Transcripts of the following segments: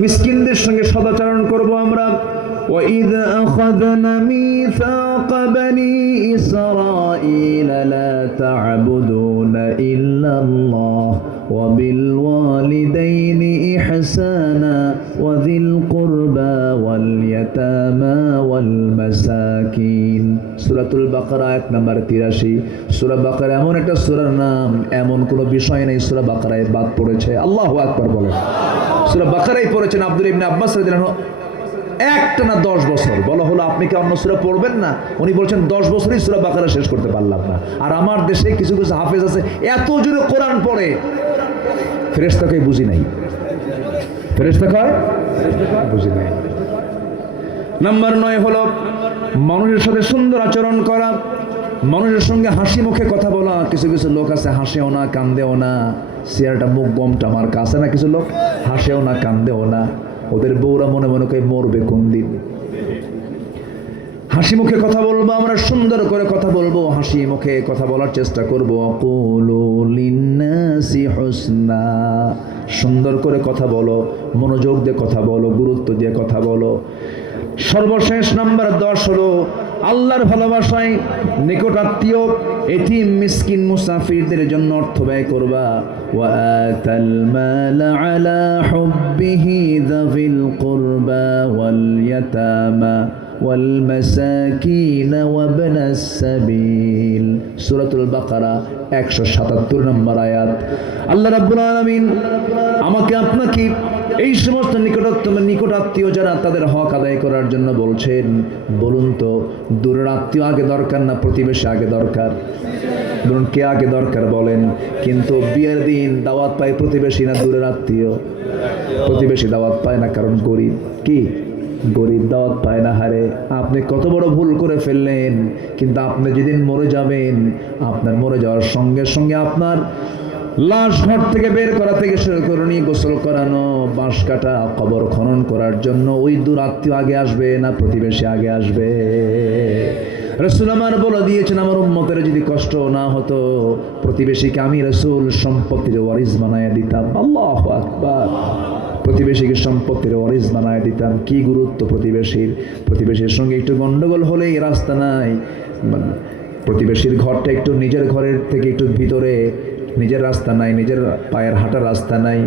মিসকিনদের সঙ্গে সদাচরণ করব আমরা। وَإِذْ أَخَذْنَا مِيثَاقَ بَنِي إِسْرَائِيلَ لَا تَعْبُدُونَ إِلَّا اللَّهَ وَبِالْوَالِدَيْنِ إِحْسَانًا وَذِي الْقُرْبَى وَالْيَتَامَى وَالْمَسَاكِينِ। সূরাতুল বাকারা আয়াত নাম্বার 83। সূরা বাকারা এমন একটা সূরার নাম, এমন কোনো বিষয় নেই সূরা বাকারায় বাদ পড়েছে। আল্লাহু আকবার বলেন। সূরা বাকারায় পড়েছেন আব্দুল্লাহ ইবনে আব্বাস রাদিয়াল্লাহু আনহু একটানা 10 বছর। বলা হলো আপনি কি অন্য সূরা পড়বেন না? উনি বলছেন 10 বছরই সূরা বাকারা শেষ করতে পারলাম না। আর আমার দেশে কিছু কিছু হাফেজ আছে এত জোরে কোরআন পড়ে, ফেরেশতাকে বুঝি নাই। ফেরেশতা কয় বুঝি নাই। নাম্বার 9 হলো মানুষের সাথে সুন্দর আচরণ করা, মানুষের সঙ্গে হাসি মুখে কথা বলা। কিছু কিছু লোক আছে হাসেও না কান্দেও না, চেয়ারটা মুখ গমটা আমার কাছে না। কিছু লোক হাসেও না কান্দেও না, ওদের বউরা মনে মনে করে মরবে কোন দিন। হাসি মুখে কথা বলবো আমরা, সুন্দর করে কথা বলবো, হাসি মুখে কথা বলার চেষ্টা করবো। আকুলু লিন্নাসি হুসনা, সুন্দর করে কথা বলো, মনোযোগ দিয়ে কথা বলো, গুরুত্ব দিয়ে কথা বলো। সর্বশেষ নাম্বার 10 হলো আল্লাহর ভালোবাসায় নিকট আত্মীয় এতিম মিসকিন মুসাফিরদের জন্য অর্থ ব্যয় করবা। ওয়া আতাল মাল আলা হুব্বিহি যাবিল কুরবা ওয়াল ইয়াতামা ওয়াল মাসাকিন ওয়া ইবনাস সাবিল। সূরাতুল বাকারা 177 নম্বর আয়াত। আল্লাহ রাব্বুল আলামিন আমাকে আপনাকে এই সমস্ত নিকট আত্মীয় যারা তাদের হক আদায় করার জন্য বলছেন। বলুন তো দূরের আত্মীয় আগে দরকার না প্রতিবেশী আগে দরকার? বলুন কে আগে দরকার বলেন? কিন্তু বিয়ের দিন দাওয়াত পায় প্রতিবেশী না দূরের আত্মীয়? প্রতিবেশী দাওয়াত পায় না, কারণ গরিব। কি গরিব দাওয়াত পায় না। হারে আপনি কত বড় ভুল করে ফেললেন। কিন্তু আপনি যেদিন মরে যাবেন, আপনার মরে যাওয়ার সঙ্গে সঙ্গে আপনার লাশ ঘর থেকে বের করা থেকে শুরু করে নিয়ে গোসল করানো, বাঁশ কাটা, কবর খনন করার জন্য ওই দূর আত্মীয় আগে আসবে না প্রতিবেশী আগে আসবে? রাসূল আমার বলে দিয়েছেন আমার উম্মতের যদি কষ্ট না হতো প্রতিবেশীকে আমি রাসূল সম্পত্তির ওয়ারিস বানায় দিতাম। আল্লাহু আকবার। প্রতিবেশীকে সম্পত্তির ওয়ারিস বানায় দিতাম। কি গুরুত্ব প্রতিবেশীর! প্রতিবেশীর সঙ্গে একটু গন্ডগোল হলেই রাস্তা নাই। প্রতিবেশীর ঘরটা একটু নিজের ঘরের থেকে একটু ভিতরে, নিজের রাস্তা নাই, নিজের পায়ের হাঁটার রাস্তা নাই,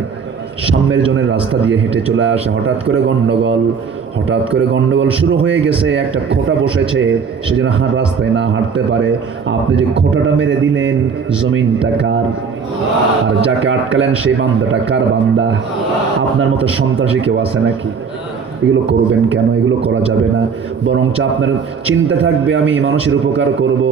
সামনের জনের রাস্তা দিয়ে হেঁটে চলে আসে। হঠাৎ করে গন্ডগোল শুরু হয়ে গেছে, একটা খোঁটা বসেছে, সে যেন রাস্তায় না হাঁটতে পারে। আপনি যে খোঁটাটা মেরে দিলেন, জমিনটা কার? আর যাকে আটকালেন সেই বান্দাটা কার বান্দা? আপনার মতো সন্ত্রাসী কেউ আছে নাকি? এগুলো করবেন কেন? এগুলো করা যাবে না। বরঞ্চ আপনার চিন্তা থাকবে আমি মানুষের উপকার করব।